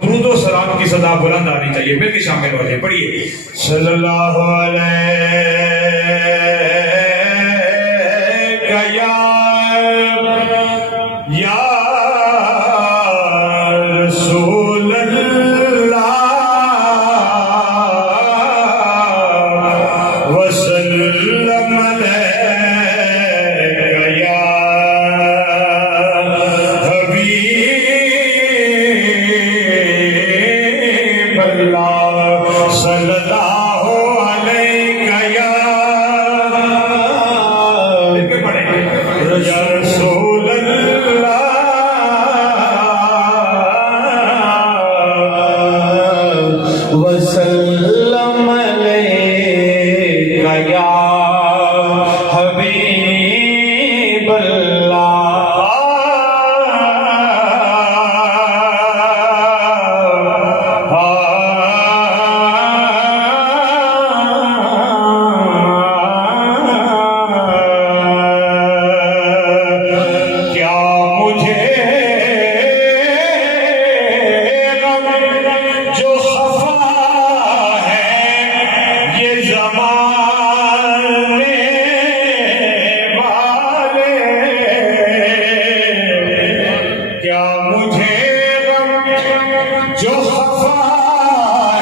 दुरूद व सलाम की सदा बुलंद आनी चाहिए। फिर भी शामिल हो जाए। पढ़िए सल्लल्लाहु अलैहि या रसूल अल्लाह वसल्लम अलैका या हबीब अल्लाह सल्लल्लाहु अलैका या या रसूल अल्लाह वसल्लम अलैका या हबीब जो खफा है ये ज़माने वाले, क्या मुझे गम जो खफा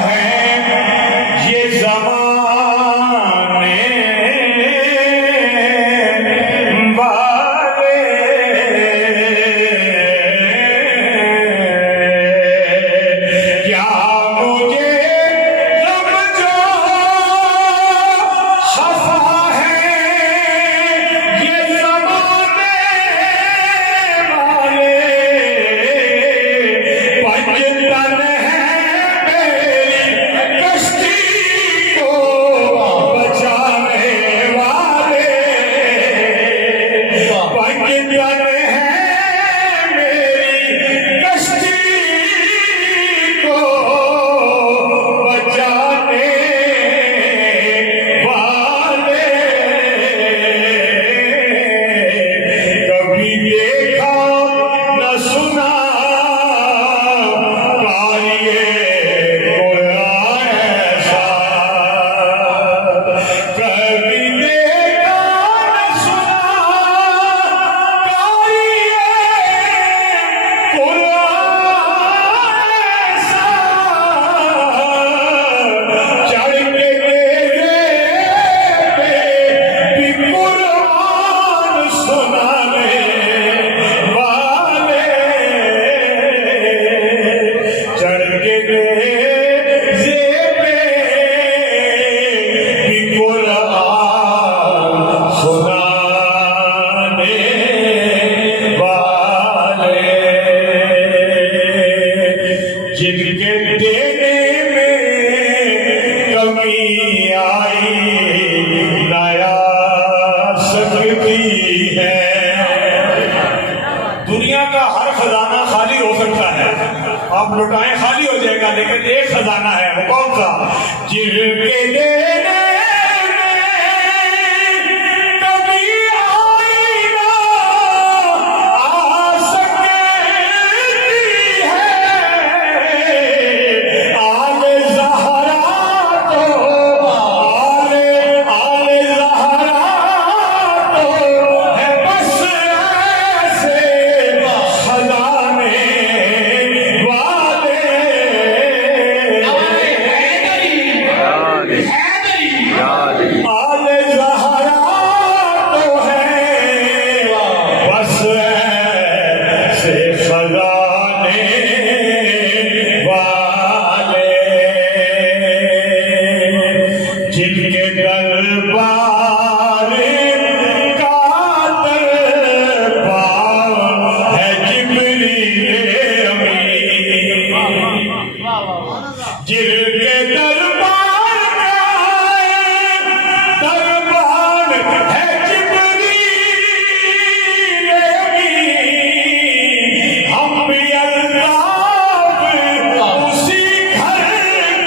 है ये ज़माने वाले, क्या मुझे गम जो खफा है ये ज़माने वाले, पंजतन है मेरी कश्ती को बचाने वाले, पंजतन है मेरी कश्ती को बचाने वाले, कभी देखा न सुना कारिए कुरान ऐसा, कभी देखा न सुना कारिए कुरान ऐसा, चढ़ के तेरे पे भी कुरान सुनाने वाले, चढ़ के तेरे पे भी कुरान सुनाने वाले, जिनके देने में कमी आई नया सकती है। दुनिया का हर खजाना खाली हो सकता है, आप लुटाएं खाली हो जाएगा, लेकिन एक खजाना है, वो कौन सा? जिनके देने में कमी आई ना आ सकती है, आले ज़हरा तो आले ज़हरा तो है बस ऐसे खजाने वाले, आले ज़हरा तो है बस ऐसे खजाने वाले, जिनके दरबार का दरबार है जिब्रील अमीन, जिनके दरबार का दरबार है जिब्रील अमीन, हम भी अल्ताफ उसी घर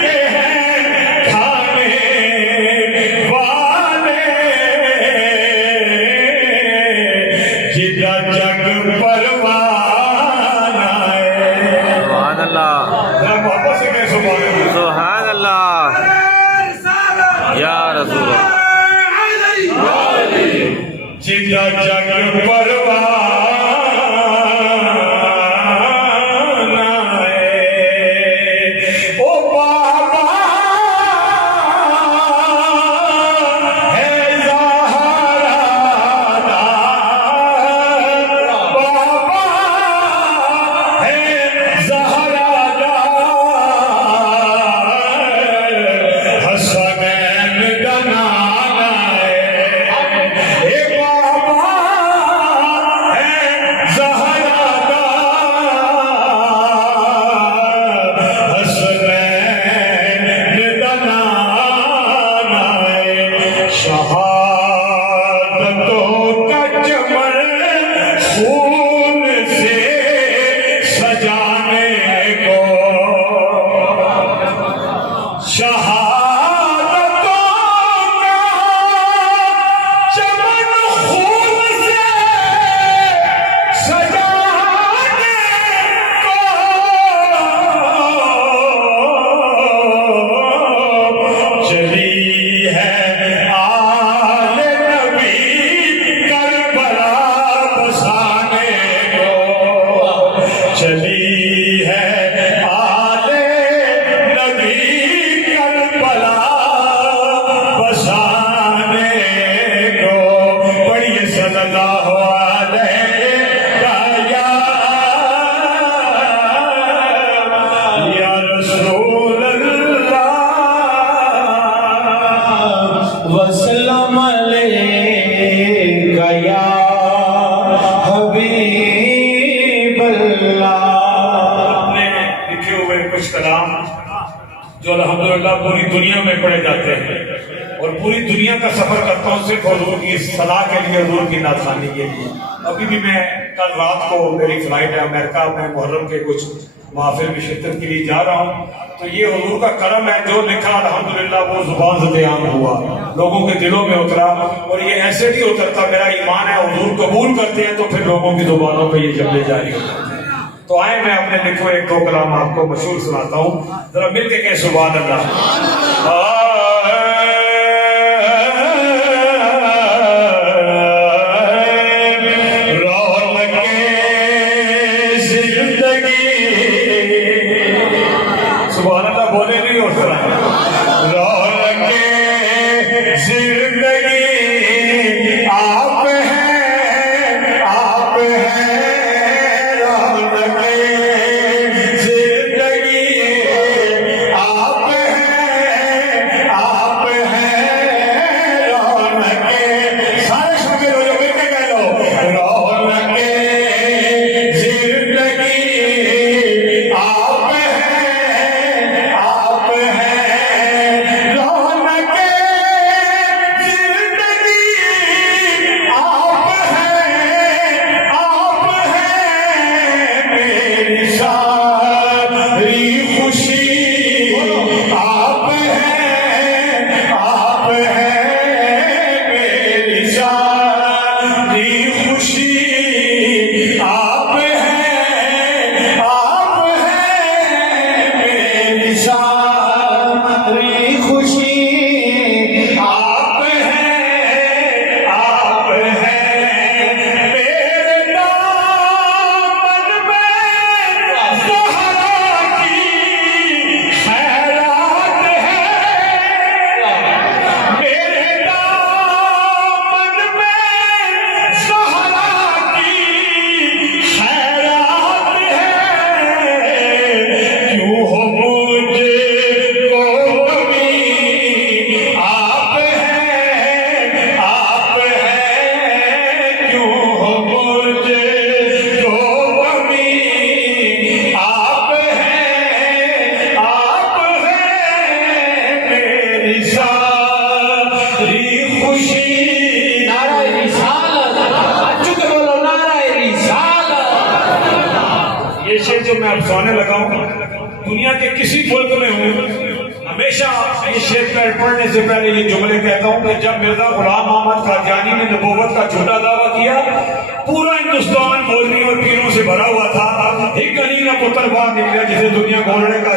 के हैं खाने वाले, जिदा जग परवाना है। कुछ कलाम जो अल्हम्दुलिल्लाह पूरी दुनिया में पढ़े जाते हैं और पूरी दुनिया का सफर करता हूँ सिर्फ हुजूर की सलाह के लिए, हुजूर की नाज़खानी के लिए। अभी भी मैं कल रात को मेरी फ्लाइट है अमेरिका में, मुहर्रम के कुछ महफिल में शिरकत के लिए जा रहा हूँ। तो ये हुजूर का करम है, जो लिखा अल्हम्दुलिल्लाह वो जुबान से बयान हुआ, लोगों के दिलों में उतरा। और ये ऐसे नहीं उतरता, मेरा ईमान है हुजूर कबूल करते हैं तो फिर लोगों की जुबानों पे ये जमले जारी होते हैं। तो आए मैं अपने लिखे एक दो कलाम आपको मशहूर सुनाता हूँ, जरा मिल के कहें सुभान अल्लाह। जो मैं अब सोने लगा हूँ, दुनिया के किसी मुल्क में हूँ, हमेशा ये शेर पढ़ने से पहले ये जुमले कहता हूँ कि जब मिर्जा गुलाम मोहम्मद कादियानी ने नबूवत का झूठा दावा किया, पूरा हिंदुस्तान मौलवी और पीरों से भरा हुआ था। एक गली का पुत्र बाहर निकला जिसे दुनिया घोड़ने का